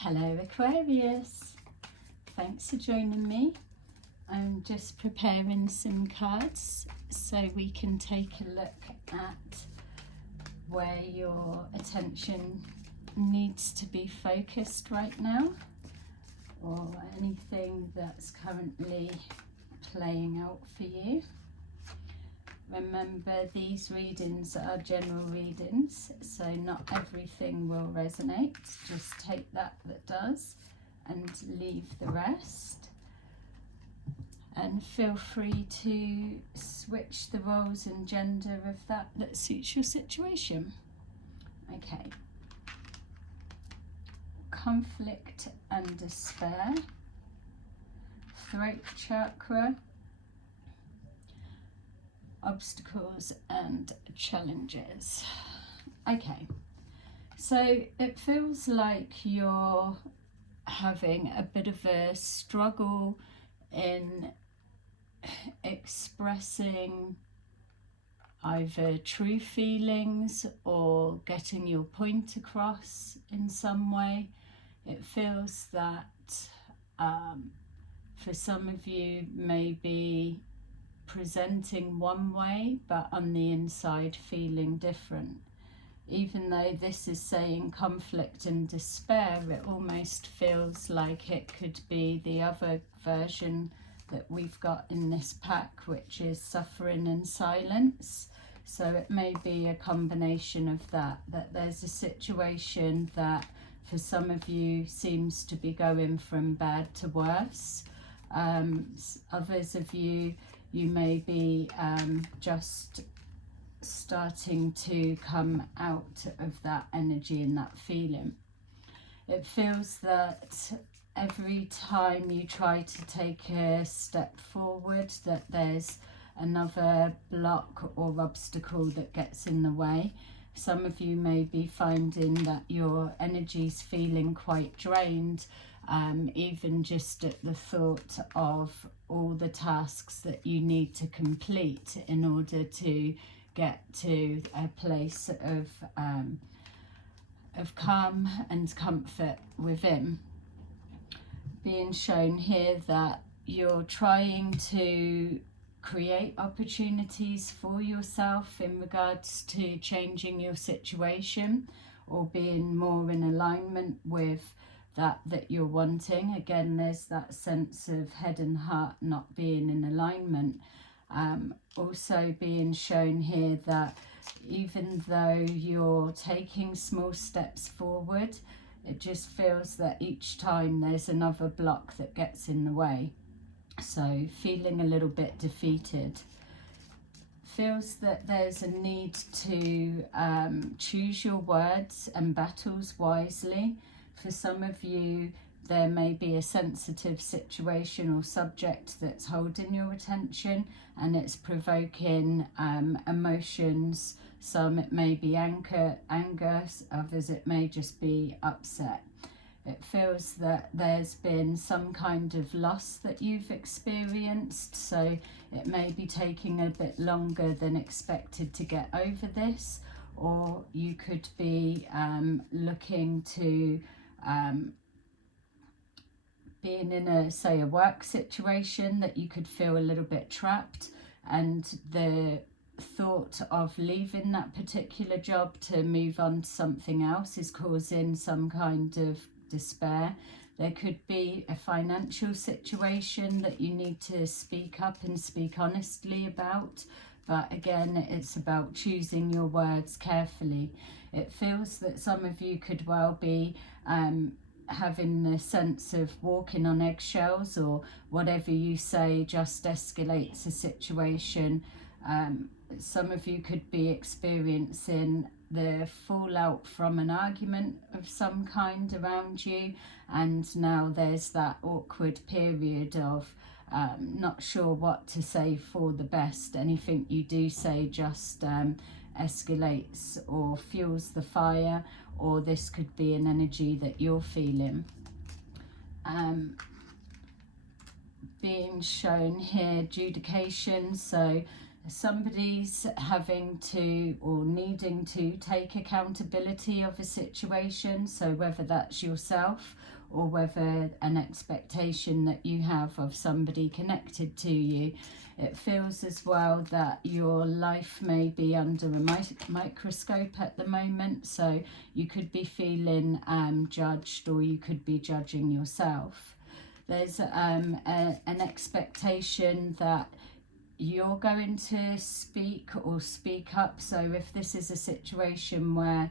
Hello Aquarius, thanks for joining me. I'm just preparing some cards so we can take a look at where your attention needs to be focused right now, or anything that's currently playing out for you. Remember, these readings are general readings, so not everything will resonate. Just take that does and leave the rest. And feel free to switch the roles and gender of that suits your situation. Okay. Conflict and despair. Throat chakra. Obstacles and challenges. Okay, so it feels like you're having a bit of a struggle in expressing either true feelings or getting your point across in some way. It feels that for some of you, maybe presenting one way but on the inside feeling different. Even though this is saying conflict and despair, it almost feels like it could be the other version that we've got in this pack, which is suffering and silence. So it may be a combination of that there's a situation that for some of you seems to be going from bad to worse. Others of you may be just starting to come out of that energy and that feeling. It feels that every time you try to take a step forward, that there's another block or obstacle that gets in the way. Some of you may be finding that your energy's feeling quite drained, even just at the thought of all the tasks that you need to complete in order to get to a place of calm and comfort within. Being shown here that you're trying to create opportunities for yourself in regards to changing your situation or being more in alignment with that you're wanting. Again, there's that sense of head and heart not being in alignment. Also being shown here that even though you're taking small steps forward, it just feels that each time there's another block that gets in the way. So feeling a little bit defeated. Feels that there's a need to choose your words and battles wisely. For some of you, there may be a sensitive situation or subject that's holding your attention and it's provoking emotions. Some it may be anger, others it may just be upset. It feels that there's been some kind of loss that you've experienced, so it may be taking a bit longer than expected to get over this, or you could be looking to being in a work situation that you could feel a little bit trapped, and the thought of leaving that particular job to move on to something else is causing some kind of despair. There could be a financial situation that you need to speak up and speak honestly about, but again, it's about choosing your words carefully. It feels that some of you could well be having the sense of walking on eggshells, or whatever you say just escalates a situation. Some of you could be experiencing the fallout from an argument of some kind around you, and now there's that awkward period of not sure what to say for the best. Anything you do say just escalates or fuels the fire, or this could be an energy that you're feeling. Being shown here, adjudication, so Somebody's having to or needing to take accountability of a situation, so whether that's yourself or whether an expectation that you have of somebody connected to you. It feels as well that your life may be under a microscope at the moment, so you could be feeling judged, or you could be judging yourself. There's an expectation that you're going to speak or speak up. So if this is a situation where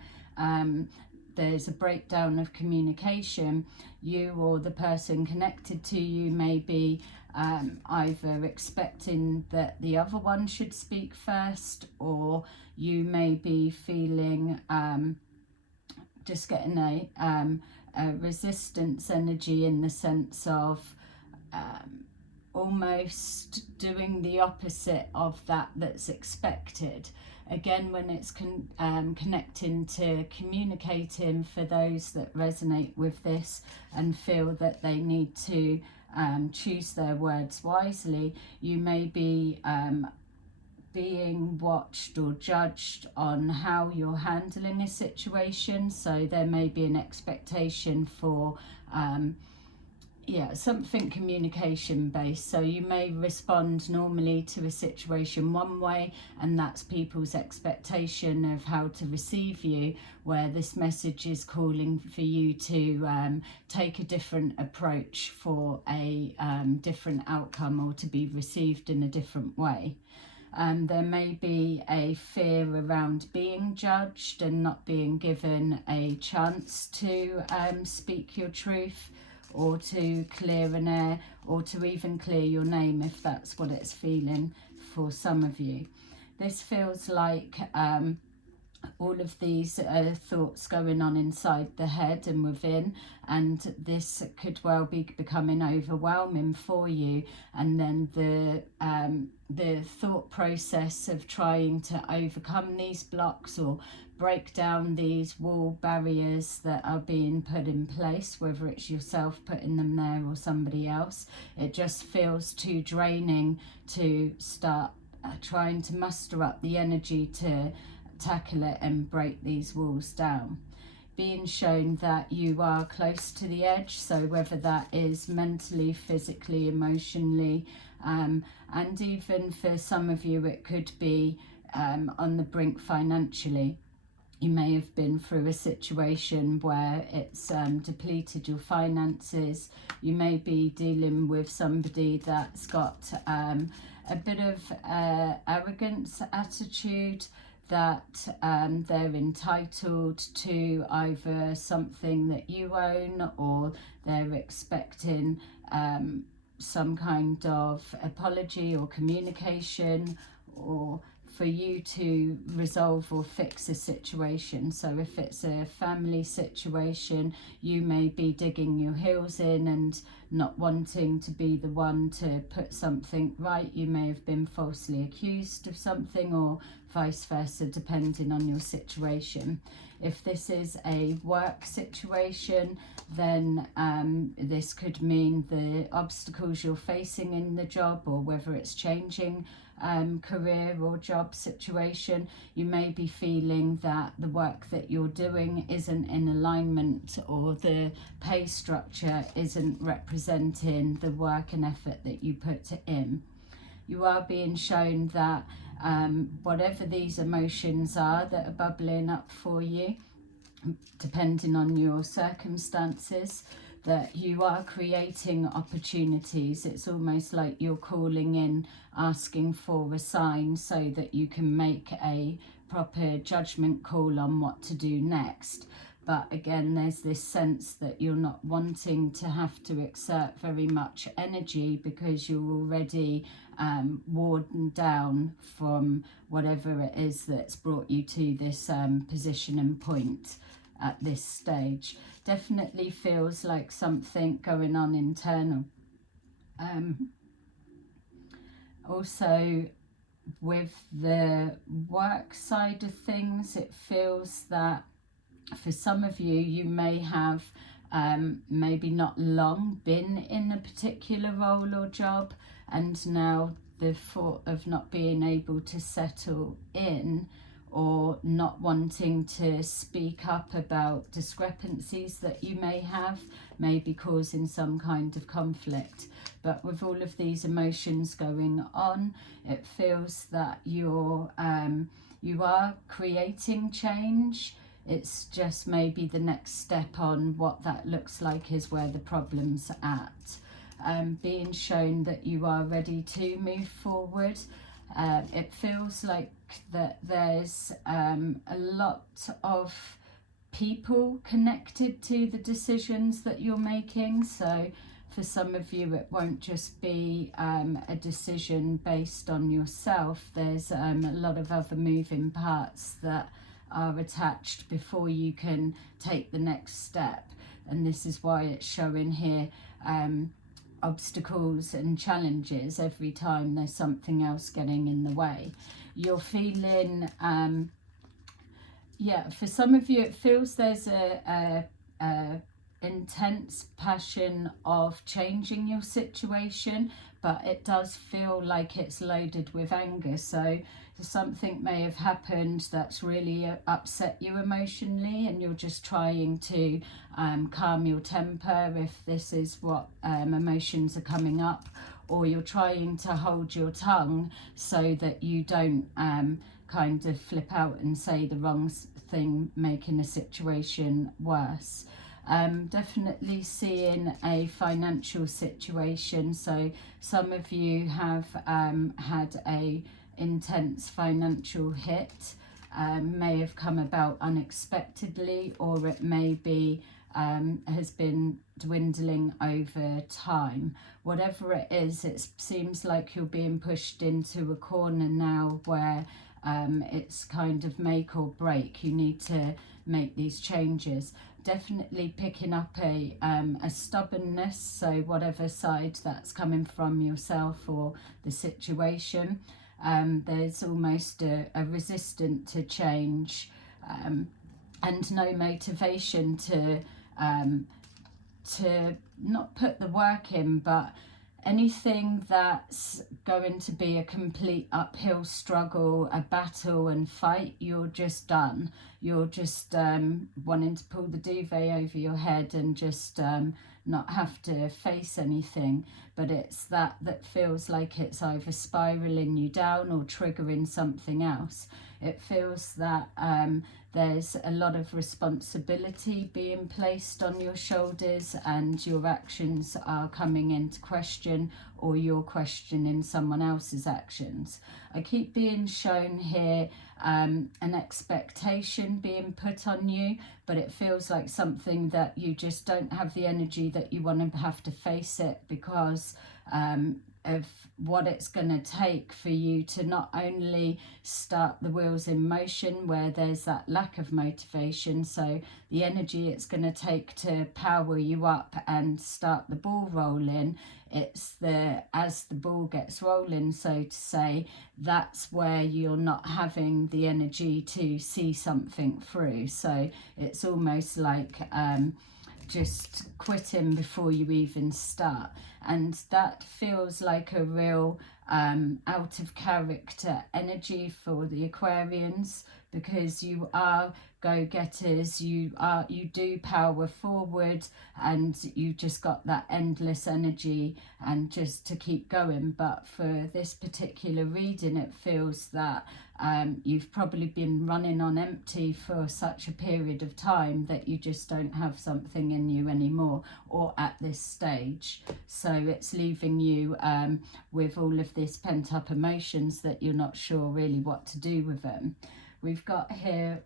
there's a breakdown of communication, you or the person connected to you may be either expecting that the other one should speak first, or you may be feeling just getting a resistance energy, in the sense of almost doing the opposite of that's expected. Again, when it's connecting to communicating, for those that resonate with this and feel that they need to choose their words wisely, you may be being watched or judged on how you're handling a situation. So there may be an expectation for something communication based. So you may respond normally to a situation one way, and that's people's expectation of how to receive you, where this message is calling for you to take a different approach for a different outcome, or to be received in a different way. There may be a fear around being judged and not being given a chance to speak your truth, or to clear an air, or to even clear your name, if that's what it's feeling for some of you. This feels like all of these thoughts going on inside the head and within, and this could well be becoming overwhelming for you. And then the thought process of trying to overcome these blocks or break down these wall barriers that are being put in place, whether it's yourself putting them there or somebody else, it just feels too draining to start trying to muster up the energy to tackle it and break these walls down. Being shown that you are close to the edge, so whether that is mentally, physically, emotionally, and even for some of you it could be on the brink financially. You may have been through a situation where it's depleted your finances. You may be dealing with somebody that's got a bit of arrogance attitude, that they're entitled to either something that you own, or they're expecting some kind of apology or communication, or for you to resolve or fix a situation. So if it's a family situation, you may be digging your heels in and not wanting to be the one to put something right. You may have been falsely accused of something, or vice versa, depending on your situation. If this is a work situation, then this could mean the obstacles you're facing in the job, or whether it's changing career or job situation. You may be feeling that the work that you're doing isn't in alignment, or the pay structure isn't representing the work and effort that you put in. You are being shown that whatever these emotions are that are bubbling up for you, depending on your circumstances, that you are creating opportunities. It's almost like you're calling in, asking for a sign, so that you can make a proper judgment call on what to do next. But again, there's this sense that you're not wanting to have to exert very much energy, because you're already worn down from whatever it is that's brought you to this position and point at this stage. Definitely feels like something going on internal. Also, with the work side of things, it feels that for some of you, you may have maybe not long been in a particular role or job, and now the thought of not being able to settle in, or not wanting to speak up about discrepancies that you may have, may be causing some kind of conflict. But with all of these emotions going on, it feels that you are creating change. It's just maybe the next step on what that looks like is where the problem's at. Being shown that you are ready to move forward. It feels like that there's a lot of people connected to the decisions that you're making. So for some of you, it won't just be a decision based on yourself. There's a lot of other moving parts that are attached before you can take the next step. And this is why it's showing here obstacles and challenges every time there's something else getting in the way. You're feeling, for some of you, it feels there's a intense passion of changing your situation, but it does feel like it's loaded with anger. So something may have happened that's really upset you emotionally, and you're just trying to calm your temper if this is what emotions are coming up, or you're trying to hold your tongue so that you don't kind of flip out and say the wrong thing, making a situation worse. Definitely seeing a financial situation. So some of you have had a intense financial hit, may have come about unexpectedly, or it may be has been dwindling over time. Whatever it is, it seems like you're being pushed into a corner now where it's kind of make or break. You need to make these changes. Definitely picking up a stubbornness, so whatever side that's coming from yourself or the situation, there's almost a resistance to change, and no motivation to not put the work in, but anything that's going to be a complete uphill struggle, a battle and fight, you're just done. You're just wanting to pull the duvet over your head and just not have to face anything. But it's that feels like it's either spiraling you down or triggering something else. It feels that there's a lot of responsibility being placed on your shoulders, and your actions are coming into question, or you're questioning someone else's actions. I keep being shown here an expectation being put on you, but it feels like something that you just don't have the energy that you want to have to face it, because of what it's going to take for you to not only start the wheels in motion where there's that lack of motivation, so the energy it's going to take to power you up and start the ball rolling. It's as the ball gets rolling, so to say, that's where you're not having the energy to see something through. So it's almost like just quitting before you even start. And that feels like a real out of character energy for the Aquarians, because you are go-getters, you do power forward, and you've just got that endless energy and just to keep going. But for this particular reading, it feels that you've probably been running on empty for such a period of time that you just don't have something in you anymore, or at this stage. So it's leaving you with all of this pent-up emotions that you're not sure really what to do with them. We've got here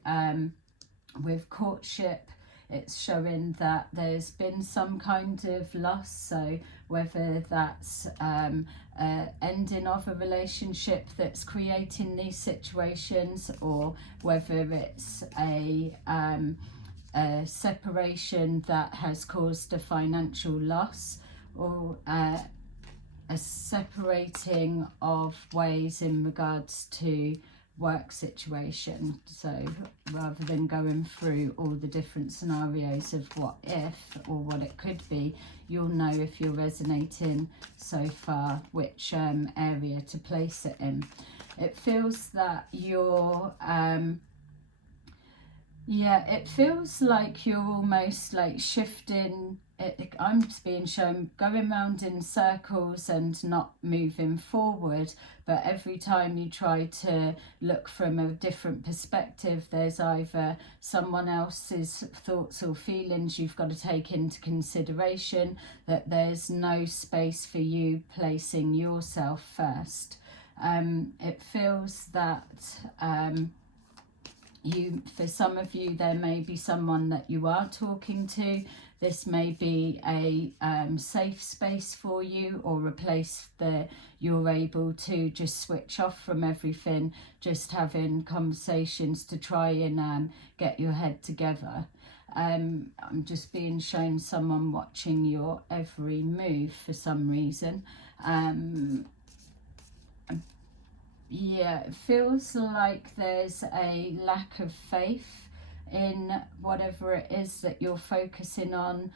with courtship, it's showing that there's been some kind of loss. So whether that's ending of a relationship that's creating these situations, or whether it's a separation that has caused a financial loss, or a separating of ways in regards to work situation. So rather than going through all the different scenarios of what if or what it could be, you'll know if you're resonating so far which area to place it in. It feels that you're yeah, it feels like you're almost like shifting. I'm being shown going round in circles and not moving forward, but every time you try to look from a different perspective, there's either someone else's thoughts or feelings you've got to take into consideration, that there's no space for you placing yourself first. It feels that for some of you, there may be someone that you are talking to. This may be a safe space for you, or a place that you're able to just switch off from everything, just having conversations to try and get your head together. I'm just being shown someone watching your every move for some reason. Yeah, it feels like there's a lack of faith in whatever it is that you're focusing on.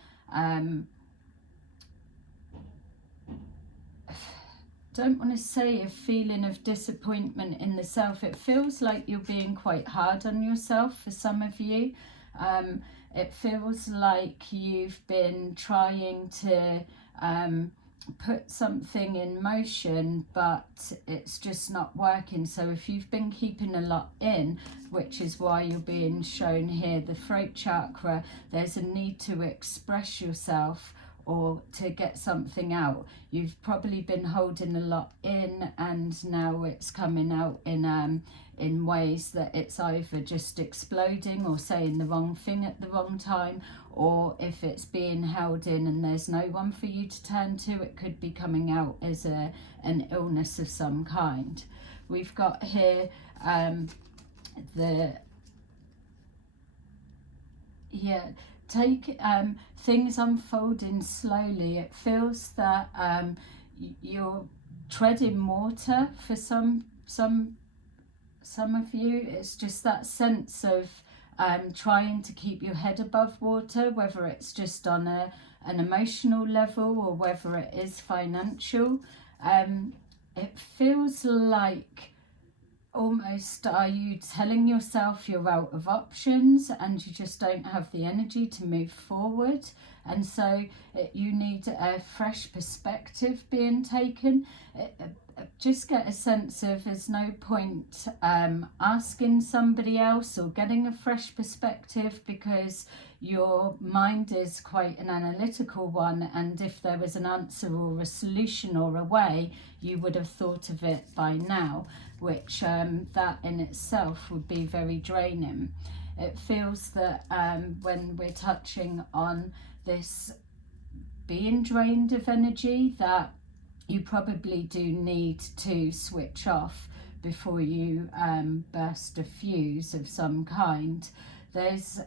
Don't want to say a feeling of disappointment in the self. It feels like you're being quite hard on yourself for some of you. It feels like you've been trying to put something in motion, but it's just not working. So if you've been keeping a lot in, which is why you're being shown here the throat chakra, there's a need to express yourself or to get something out. You've probably been holding a lot in, and now it's coming out in ways that it's either just exploding or saying the wrong thing at the wrong time, or if it's being held in and there's no one for you to turn to, it could be coming out as an illness of some kind. We've got here take things unfolding slowly. It feels that you're treading water for some of you. It's just that sense of trying to keep your head above water, whether it's just on an emotional level or whether it is financial. It feels like almost, are you telling yourself you're out of options and you just don't have the energy to move forward, and so you need a fresh perspective being taken? Just get a sense of there's no point asking somebody else or getting a fresh perspective, because your mind is quite an analytical one, and if there was an answer or a solution or a way, you would have thought of it by now, which that in itself would be very draining. It feels that when we're touching on this being drained of energy, that you probably do need to switch off before you burst a fuse of some kind. There's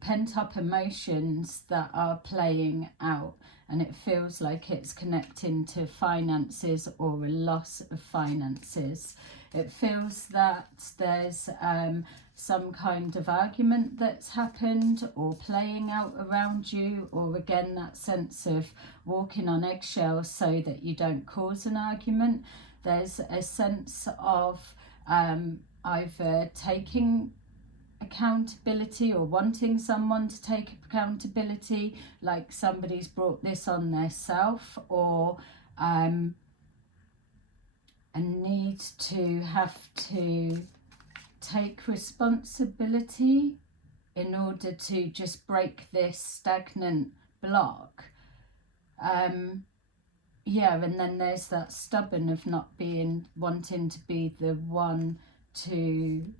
pent-up emotions that are playing out, and it feels like it's connecting to finances or a loss of finances. It feels that there's some kind of argument that's happened or playing out around you, or again that sense of walking on eggshells so that you don't cause an argument. There's a sense of either taking accountability or wanting someone to take accountability, like somebody's brought this on their self, or a need to have to take responsibility in order to just break this stagnant block. Yeah, and then there's that stubborn of not wanting to be the one to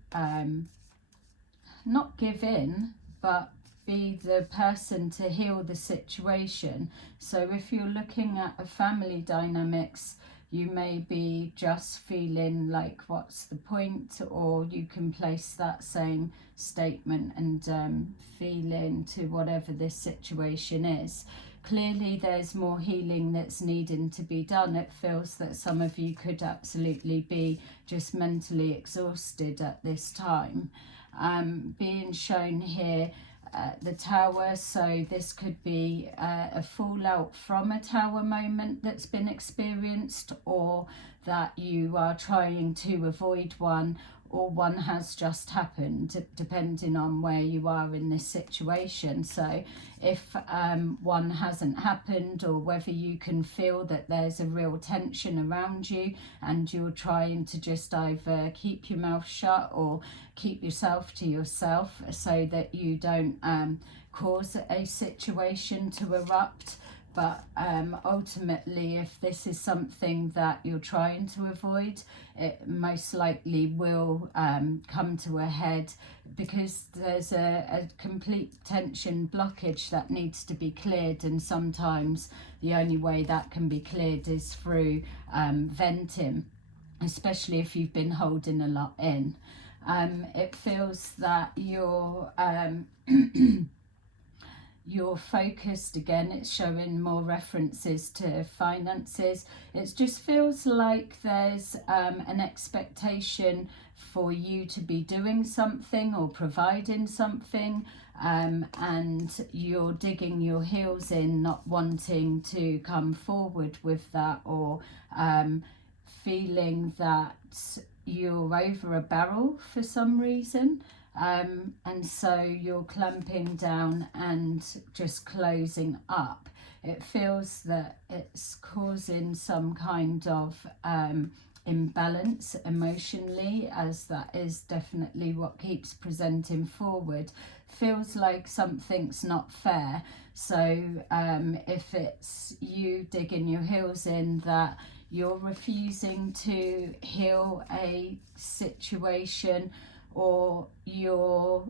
not give in, but be the person to heal the situation. So if you're looking at a family dynamics, you may be just feeling like, what's the point? Or you can place that same statement and feel into whatever this situation is. clearly there's more healing that's needing to be done. It feels that some of you could absolutely be just mentally exhausted at this time. Being shown here the Tower, so this could be a fallout from a Tower moment that's been experienced, or that you are trying to avoid one, or one has just happened, depending on where you are in this situation. So if one hasn't happened, or whether you can feel that there's a real tension around you and you're trying to just either keep your mouth shut or keep yourself to yourself so that you don't cause a situation to erupt. But ultimately, if this is something that you're trying to avoid, it most likely will come to a head, because there's a complete tension blockage that needs to be cleared, and sometimes the only way that can be cleared is through venting, especially if you've been holding a lot in. It feels that you're focused again. It's showing more references to finances. It just feels like there's an expectation for you to be doing something or providing something, and you're digging your heels in, not wanting to come forward with that, or feeling that you're over a barrel for some reason. And so you're clamping down and just closing up. It feels that it's causing some kind of imbalance emotionally, as that is definitely what keeps presenting forward. Feels like something's not fair. So if it's you digging your heels in, that you're refusing to heal a situation, or you're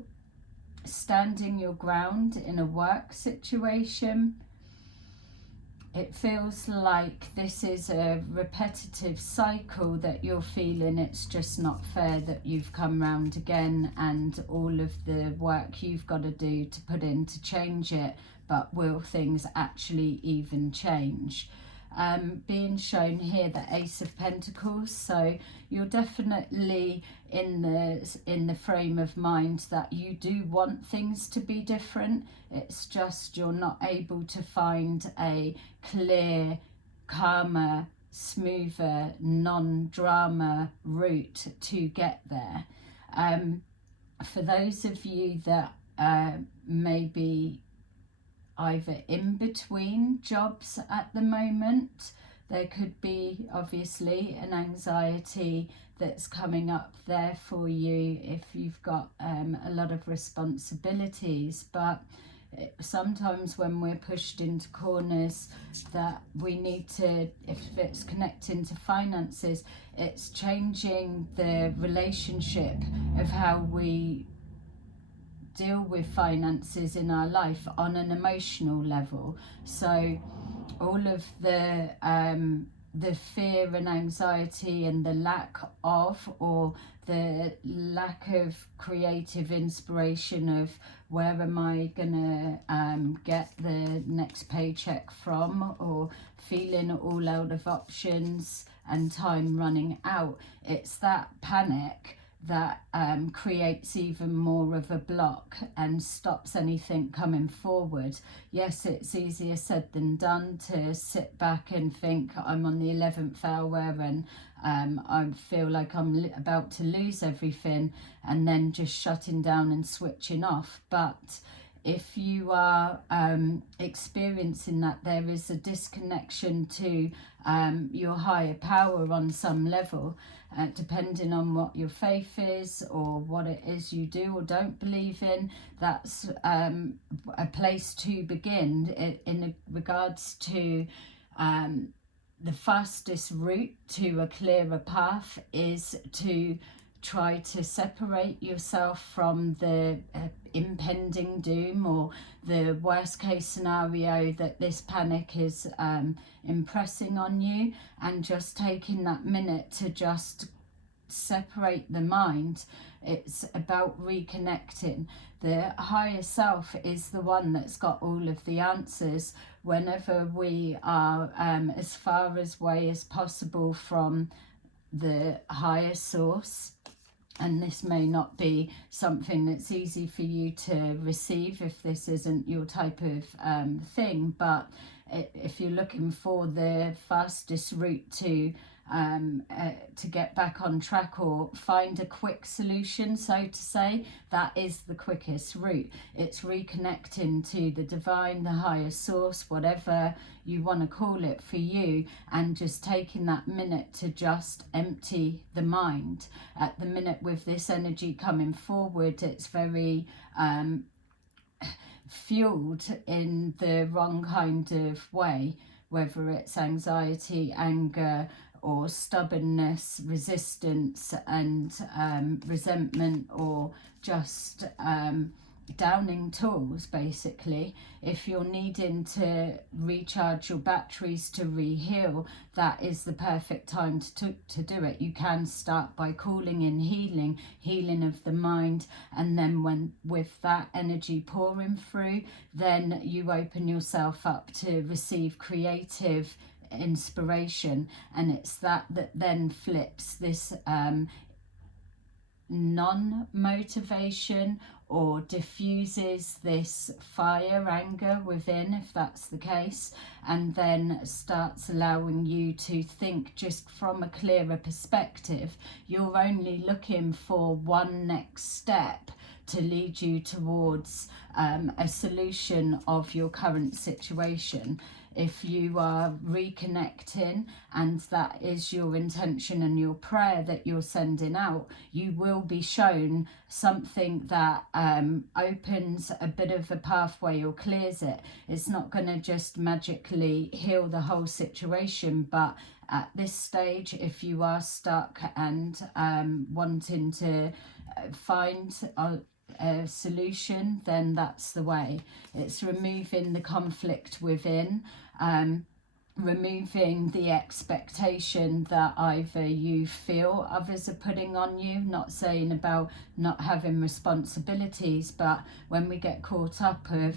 standing your ground in a work situation. It feels like this is a repetitive cycle that you're feeling. It's just not fair that you've come round again, and all of the work you've got to do to put in to change it. But will things actually even change? Being shown here the Ace of Pentacles, so you're definitely in the frame of mind that you do want things to be different. It's just you're not able to find a clear, calmer, smoother, non-drama route to get there. For those of you that maybe either in between jobs at the moment, there could be obviously an anxiety that's coming up there for you if you've got a lot of responsibilities. But sometimes when we're pushed into corners, that we need to, if it's connecting to finances, it's changing the relationship of how we deal with finances in our life on an emotional level. So all of the fear and anxiety and the lack of, or the lack of creative inspiration of where am I gonna get the next paycheck from, or feeling all out of options and time running out, it's that panic that creates even more of a block and stops anything coming forward. Yes, it's easier said than done to sit back and think I'm on the 11th hour and I feel like I'm about to lose everything, and then just shutting down and switching off. But if you are experiencing that there is a disconnection to your higher power on some level, depending on what your faith is or what it is you do or don't believe in, that's a place to begin in regards to the fastest route to a clearer path is to try to separate yourself from the impending doom or the worst case scenario that this panic is impressing on you, and just taking that minute to just separate the mind. It's about reconnecting. The higher self is the one that's got all of the answers. Whenever we are as far away as possible from the higher source, and this may not be something that's easy for you to receive if this isn't your type of thing, but if you're looking for the fastest route to get back on track, or find a quick solution, so to say, that is the quickest route. It's reconnecting to the divine, the higher source, whatever you want to call it for you, and just taking that minute to just empty the mind. At the minute, with this energy coming forward, it's very fueled in the wrong kind of way, whether it's anxiety, anger, or stubbornness, resistance, and resentment, or just downing tools, basically. If you're needing to recharge your batteries to re-heal, that is the perfect time to do it. You can start by calling in healing of the mind, and then when with that energy pouring through, then you open yourself up to receive creative inspiration, and it's that then flips this non-motivation, or diffuses this fire, anger within, if that's the case, and then starts allowing you to think just from a clearer perspective. You're only looking for one next step to lead you towards a solution of your current situation. If you are reconnecting, and that is your intention and your prayer that you're sending out, you will be shown something that opens a bit of a pathway or clears it. It's not going to just magically heal the whole situation, but at this stage, if you are stuck and wanting to find a solution, then that's the way. It's removing the conflict within, removing the expectation that either you feel others are putting on you. Not saying about not having responsibilities, but when we get caught up of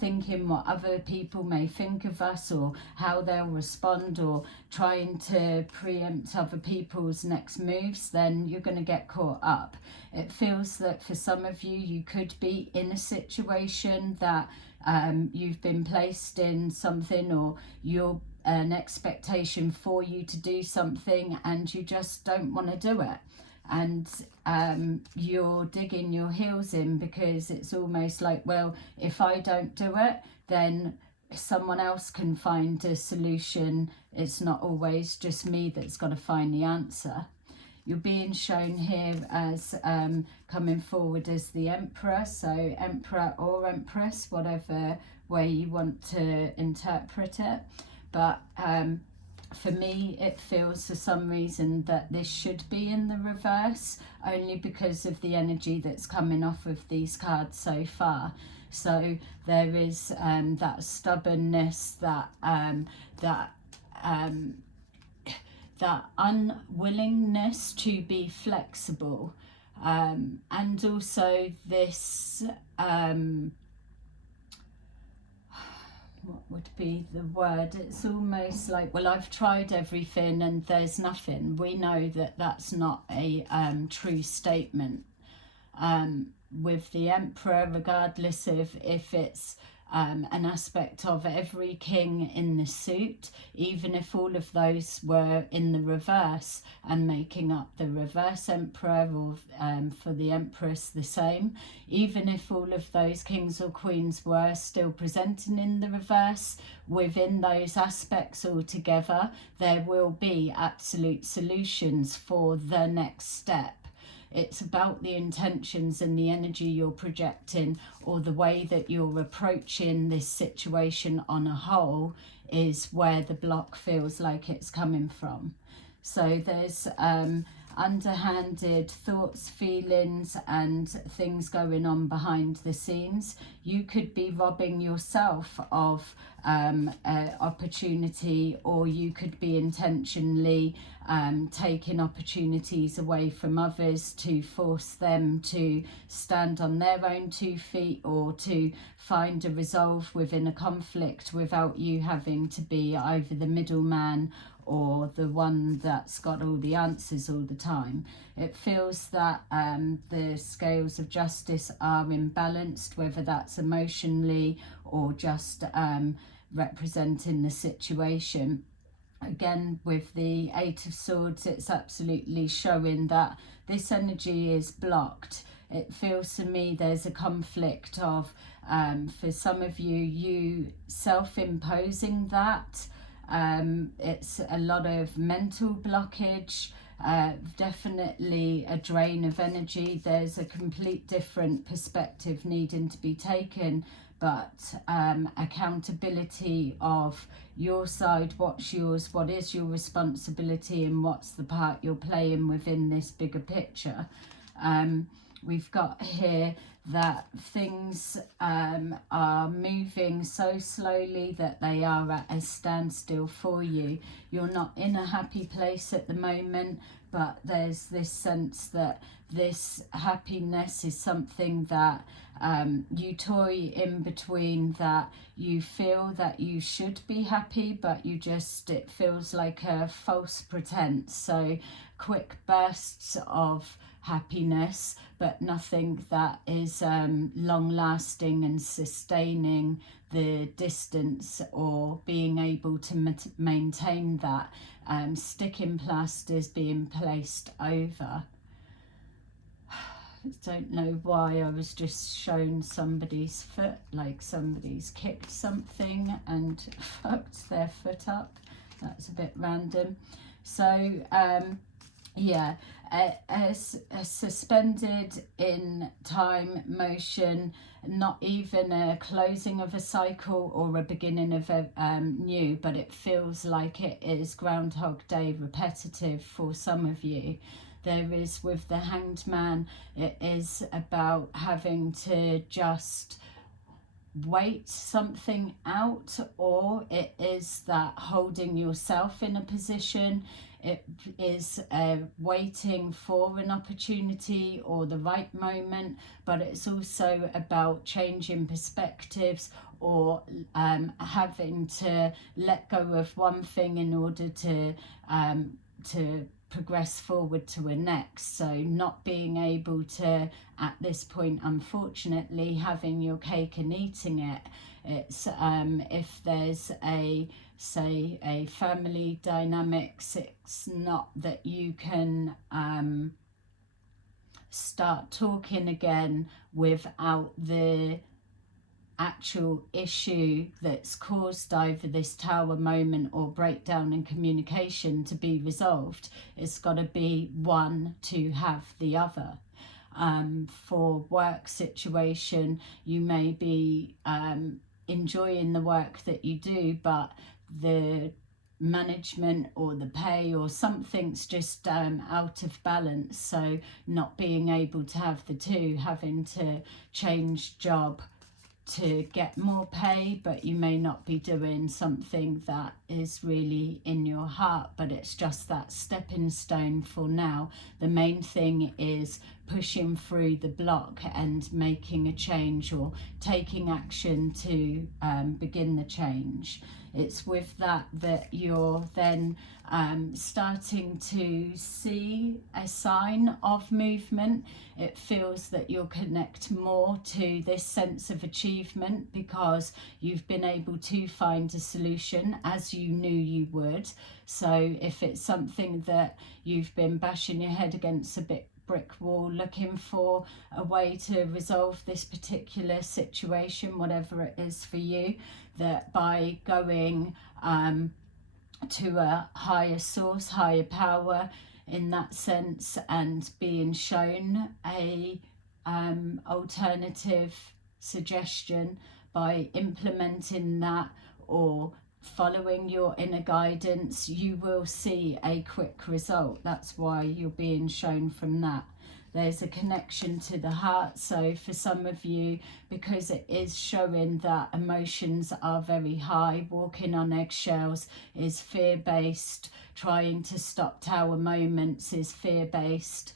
thinking what other people may think of us, or how they'll respond, or trying to preempt other people's next moves, then you're going to get caught up. It feels that for some of you, you could be in a situation that you've been placed in something, or you're an expectation for you to do something, and you just don't want to do it, and you're digging your heels in, because it's almost like, well, if I don't do it, then someone else can find a solution. It's not always just me that's got to find the answer. You're being shown here as coming forward as the Emperor, so Emperor or Empress, whatever way you want to interpret it. But for me, it feels for some reason that this should be in the reverse, only because of the energy that's coming off of these cards so far. So there is that stubbornness, that unwillingness to be flexible, and also this what would be the word? It's almost like, well, I've tried everything and there's nothing. We know that that's not a true statement. With the Emperor, regardless of if it's an aspect of every king in the suit, even if all of those were in the reverse and making up the reverse Emperor, or for the Empress the same, even if all of those kings or queens were still presenting in the reverse, within those aspects altogether, there will be absolute solutions for the next step. It's about the intentions and the energy you're projecting, or the way that you're approaching this situation on a whole, is where the block feels like it's coming from. So there's underhanded thoughts, feelings, and things going on behind the scenes. You could be robbing yourself of opportunity, or you could be intentionally taking opportunities away from others to force them to stand on their own 2 feet, or to find a resolve within a conflict without you having to be either the middleman or the one that's got all the answers all the time. It feels that the scales of justice are imbalanced, whether that's emotionally or just representing the situation. Again, with the Eight of Swords, it's absolutely showing that this energy is blocked. It feels to me there's a conflict of, for some of you, you self-imposing that. It's a lot of mental blockage, definitely a drain of energy. There's a complete different perspective needing to be taken, but accountability of your side, what's yours, what is your responsibility, and what's the part you're playing within this bigger picture. We've got here that things are moving so slowly that they are at a standstill for you. You're not in a happy place at the moment, but there's this sense that this happiness is something that you toy in between, that you feel that you should be happy, but you just, it feels like a false pretense. So quick bursts of happiness, but nothing that is long lasting and sustaining the distance or being able to maintain that. Sticking plasters being placed over. I don't know why I was just shown somebody's foot, like somebody's kicked something and fucked their foot up. That's a bit random. So yeah, a suspended in time motion, not even a closing of a cycle or a beginning of a new, but it feels like it is Groundhog Day repetitive for some of you. There is, with the Hanged Man, it is about having to just wait something out, or it is that holding yourself in a position. It is waiting for an opportunity or the right moment, but it's also about changing perspectives, or having to let go of one thing in order to progress forward to a next. So not being able to, at this point, unfortunately, having your cake and eating it. It's if there's a, say, a family dynamics, it's not that you can start talking again without the actual issue that's caused either this tower moment or breakdown in communication to be resolved. It's got to be one to have the other. For work situation, you may be enjoying the work that you do, but the management or the pay or something's just out of balance. So not being able to have the two, having to change job to get more pay, but you may not be doing something that is really in your heart, but it's just that stepping stone for now. The main thing is pushing through the block and making a change, or taking action to begin the change. It's with that that you're then starting to see a sign of movement. It feels that you'll connect more to this sense of achievement because you've been able to find a solution as you knew you would. So if it's something that you've been bashing your head against a brick wall looking for a way to resolve this particular situation, whatever it is for you, that by going to a higher source, higher power in that sense, and being shown a alternative suggestion, by implementing that or following your inner guidance, you will see a quick result. That's why you're being shown from that. there's a connection to the heart. So for some of you, because it is showing that emotions are very high, walking on eggshells is fear-based, trying to stop tower moments is fear-based,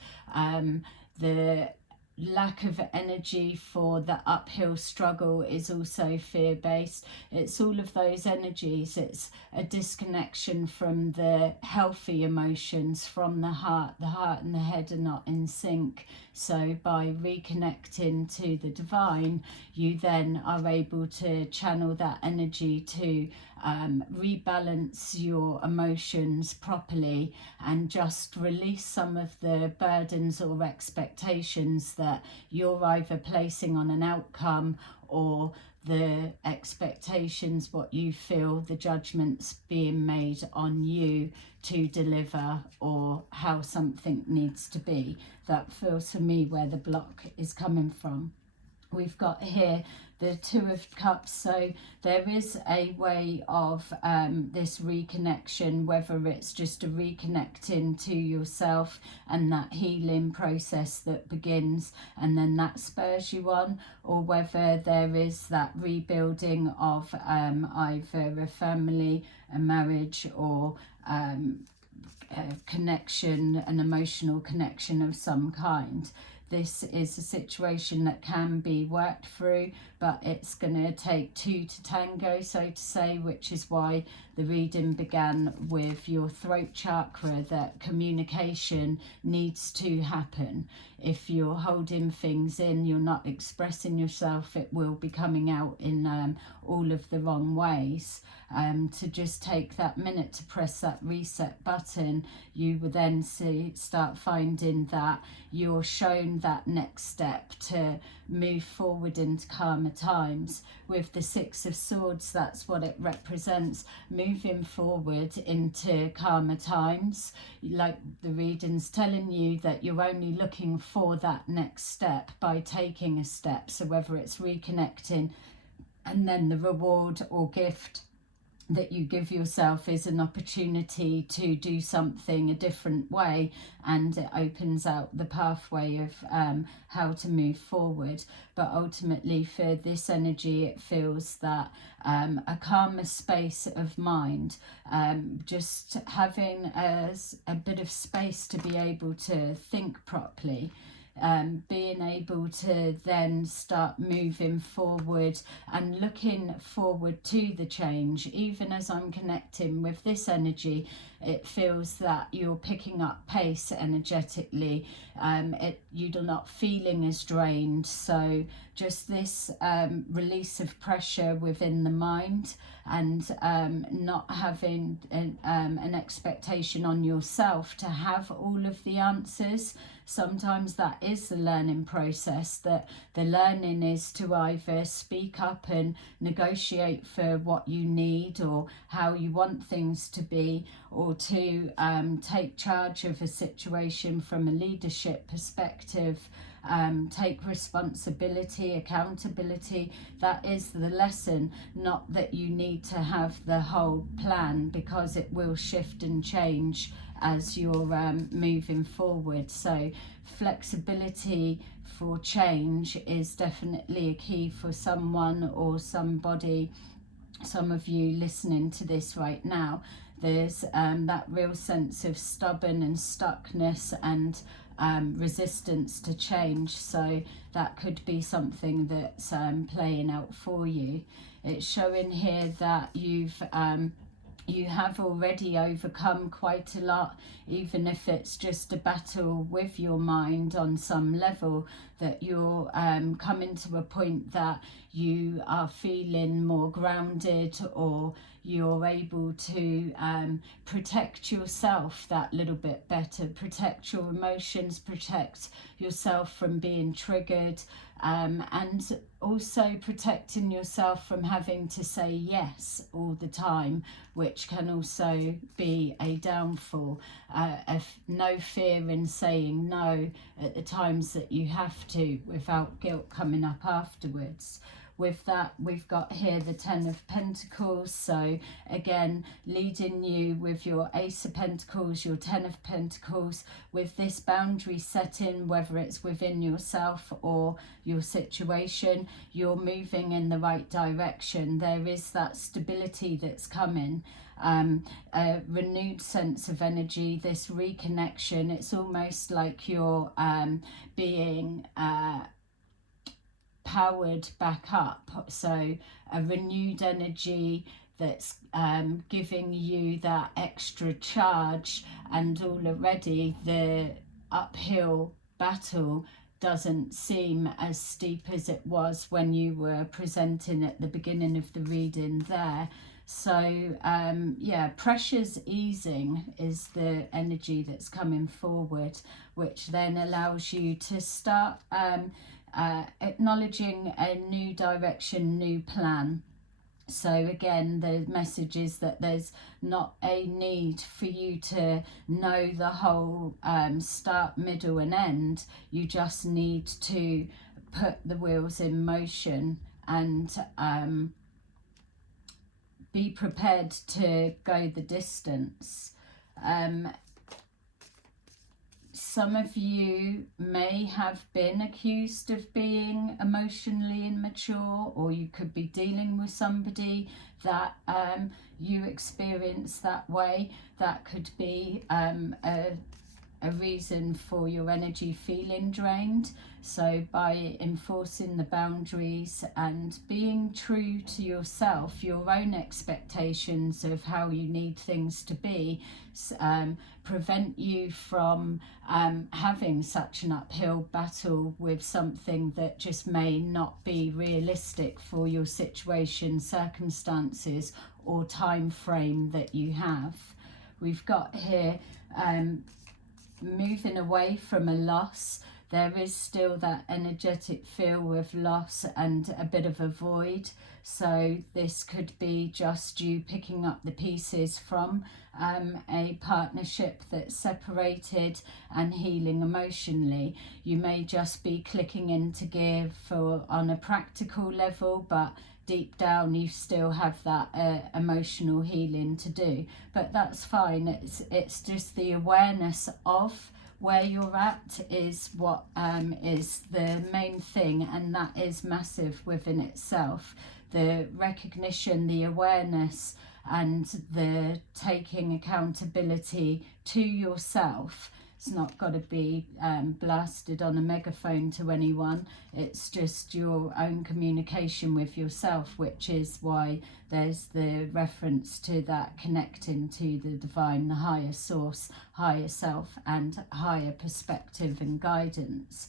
the lack of energy for the uphill struggle is also fear-based. It's all of those energies. It's a disconnection from the healthy emotions from the heart. The heart and the head are not in sync. So by reconnecting to the divine, you then are able to channel that energy to rebalance your emotions properly and just release some of the burdens or expectations that you're either placing on an outcome, or the expectations, what you feel, the judgments being made on you to deliver, or how something needs to be. That feels for me where the block is coming from. We've got here the Two of Cups, so there is a way of this reconnection, whether it's just a reconnecting to yourself and that healing process that begins and then that spurs you on, or whether there is that rebuilding of either a family, a marriage, or a connection, an emotional connection of some kind. This is a situation that can be worked through, but it's going to take two to tango, so to say, which is why the reading began with your throat chakra, that communication needs to happen. If you're holding things in, you're not expressing yourself, it will be coming out in all of the wrong ways. To just take that minute to press that reset button, you will then start finding that you're shown that next step to move forward into calmer times. With the Six of Swords, that's what it represents, moving forward into calmer times. Like the reading's telling you that you're only looking for that next step by taking a step. So whether it's reconnecting, and then the reward or gift that you give yourself is an opportunity to do something a different way, and it opens out the pathway of how to move forward. But ultimately for this energy, it feels that a calmer space of mind, just having a bit of space to be able to think properly, being able to then start moving forward and looking forward to the change. Even as I'm connecting with this energy, it feels that you're picking up pace energetically. You're not feeling as drained. So just this release of pressure within the mind, and not having an expectation on yourself to have all of the answers. Sometimes that is the learning process, that the learning is to either speak up and negotiate for what you need or how you want things to be, or to take charge of a situation from a leadership perspective, take responsibility, accountability. That is the lesson, not that you need to have the whole plan, because it will shift and change as you're moving forward. So flexibility for change is definitely a key for someone or somebody. Some of you listening to this right now, there's that real sense of stubborn and stuckness and resistance to change. So that could be something that's playing out for you. It's showing here that you have already overcome quite a lot, even if it's just a battle with your mind on some level, that you're coming to a point that you are feeling more grounded, or you're able to protect yourself that little bit better, protect your emotions, protect yourself from being triggered, and also protecting yourself from having to say yes all the time, which can also be a downfall. No fear in saying no at the times that you have to, without guilt coming up afterwards. with that, we've got here the 10 of Pentacles. So again, leading you with your Ace of Pentacles, your 10 of Pentacles, with this boundary setting, whether it's within yourself or your situation, you're moving in the right direction. There is that stability that's coming. A renewed sense of energy, this reconnection. It's almost like you're being powered back up. So a renewed energy that's giving you that extra charge, and already the uphill battle doesn't seem as steep as it was when you were presenting at the beginning of the reading there. So yeah, pressure's easing is the energy that's coming forward, which then allows you to start acknowledging a new direction, new plan. So again, the message is that there's not a need for you to know the whole start, middle and end. You just need to put the wheels in motion and be prepared to go the distance. Some of you may have been accused of being emotionally immature, or you could be dealing with somebody that you experience that way. That could be a reason for your energy feeling drained. So by enforcing the boundaries and being true to yourself, your own expectations of how you need things to be, prevent you from having such an uphill battle with something that just may not be realistic for your situation, circumstances or time frame that you have. We've got here moving away from a loss. There is still that energetic feel of loss and a bit of a void. So this could be just you picking up the pieces from a partnership that's separated and healing emotionally. You may just be clicking into gear on a practical level, but deep down you still have that emotional healing to do. But that's fine. It's just the awareness of where you're at is what is the main thing, and that is massive within itself. The recognition, the awareness and the taking accountability to yourself. It's not got to be blasted on a megaphone to anyone. It's just your own communication with yourself, which is why there's the reference to that connecting to the divine, the higher source, higher self and higher perspective and guidance.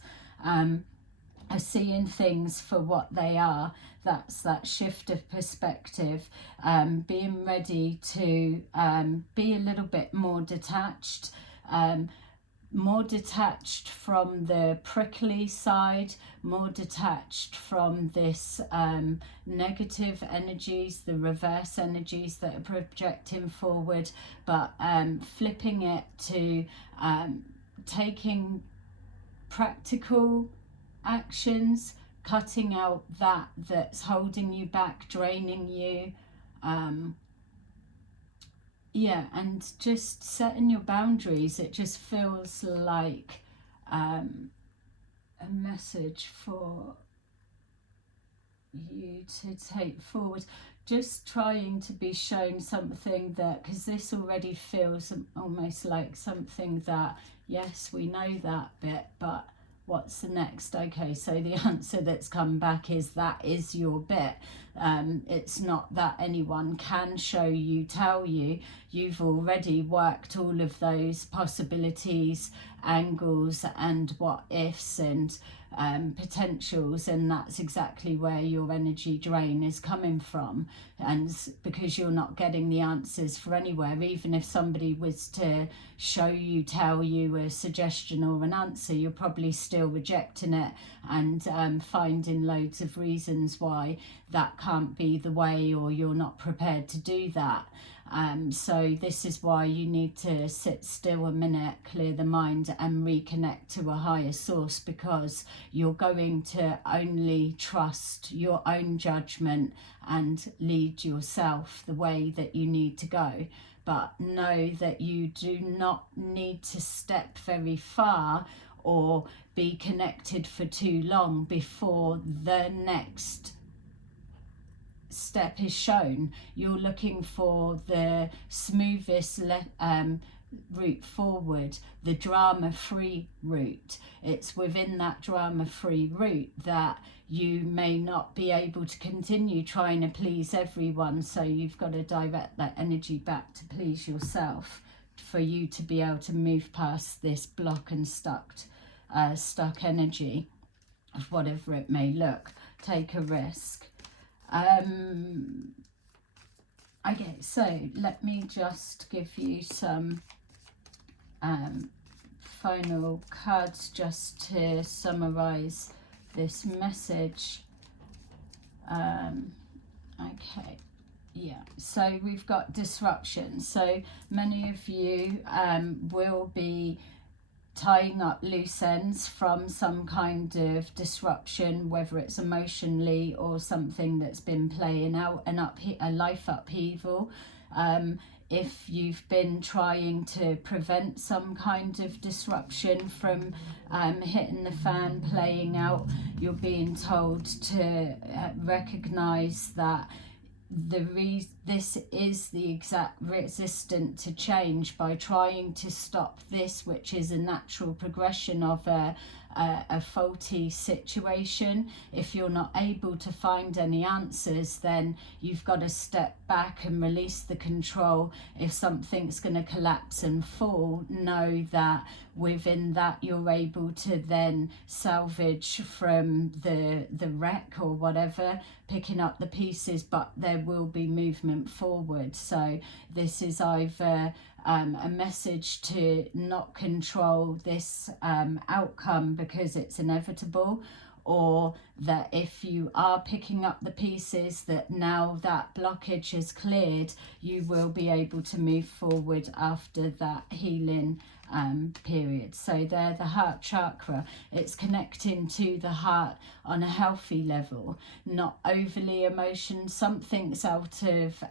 Seeing things for what they are. That's that shift of perspective, being ready to be a little bit more detached, from the prickly side, more detached from this negative energies, the reverse energies that are projecting forward, but flipping it to taking practical actions, cutting out that's holding you back, draining you, yeah, and just setting your boundaries. It just feels like a message for you to take forward. Just trying to be shown something that, because this already feels almost like something that, yes, we know that bit, but what's the next? Okay, so the answer that's come back is that is your bit. It's not that anyone can show you, tell you. You've already worked all of those possibilities, angles and what ifs and potentials, and that's exactly where your energy drain is coming from. And because you're not getting the answers for anywhere, even if somebody was to show you, tell you a suggestion or an answer, you're probably still rejecting it and finding loads of reasons why that can't be the way, or you're not prepared to do that. So this is why you need to sit still a minute, clear the mind and reconnect to a higher source, because you're going to only trust your own judgment and lead yourself the way that you need to go. But know that you do not need to step very far or be connected for too long before the next step is shown. You're looking for the smoothest route forward, the drama-free route. It's within that drama-free route that you may not be able to continue trying to please everyone, so you've got to direct that energy back to please yourself for you to be able to move past this block and stuck energy of whatever it may look. Take a risk. Okay, so let me just give you some final cards just to summarize this message. Okay, yeah, so we've got disruption. So many of you will be tying up loose ends from some kind of disruption, whether it's emotionally or something that's been playing out, a life upheaval. If you've been trying to prevent some kind of disruption from hitting the fan, playing out, you're being told to recognize that this is the exact resistant to change. By trying to stop this, which is a natural progression of a faulty situation, if you're not able to find any answers, then you've got to step back and release the control. If something's going to collapse and fall, know that within that you're able to then salvage from the wreck or whatever, picking up the pieces, but there will be movement forward. So this is either a message to not control this outcome because it's inevitable, or that if you are picking up the pieces, that now that blockage is cleared, you will be able to move forward after that healing period. So there, the heart chakra, it's connecting to the heart on a healthy level, not overly emotion. Something's out of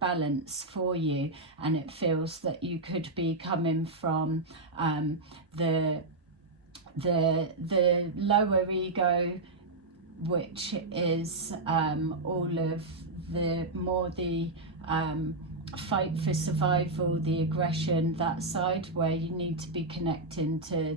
balance for you, and it feels that you could be coming from the lower ego, which is all of the fight for survival, the aggression, that side, where you need to be connecting to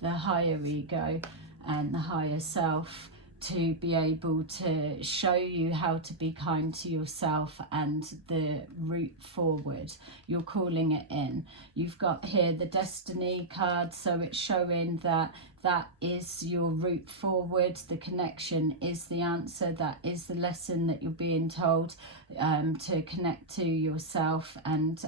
the higher ego and the higher self to be able to show you how to be kind to yourself and the route forward. You're calling it in. You've got here the destiny card, so it's showing that that is your route forward. The connection is the answer. That is the lesson that you're being told, to connect to yourself and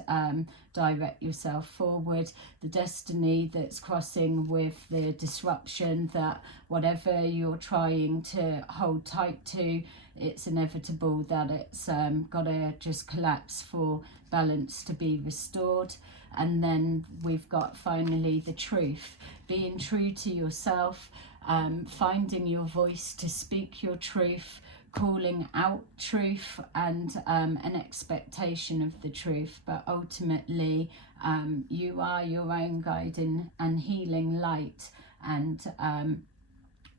direct yourself forward. The destiny that's crossing with the disruption, that whatever you're trying to hold tight to, it's inevitable that it's gotta just collapse for balance to be restored. And then we've got finally the truth, being true to yourself, finding your voice to speak your truth, calling out truth, and an expectation of the truth. But ultimately, you are your own guiding and healing light, and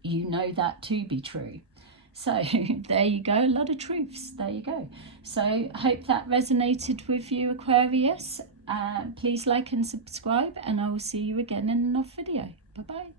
you know that to be true. So there you go, a lot of truths, there you go. So hope that resonated with you, Aquarius. Please like and subscribe, and I will see you again in another video. Bye bye.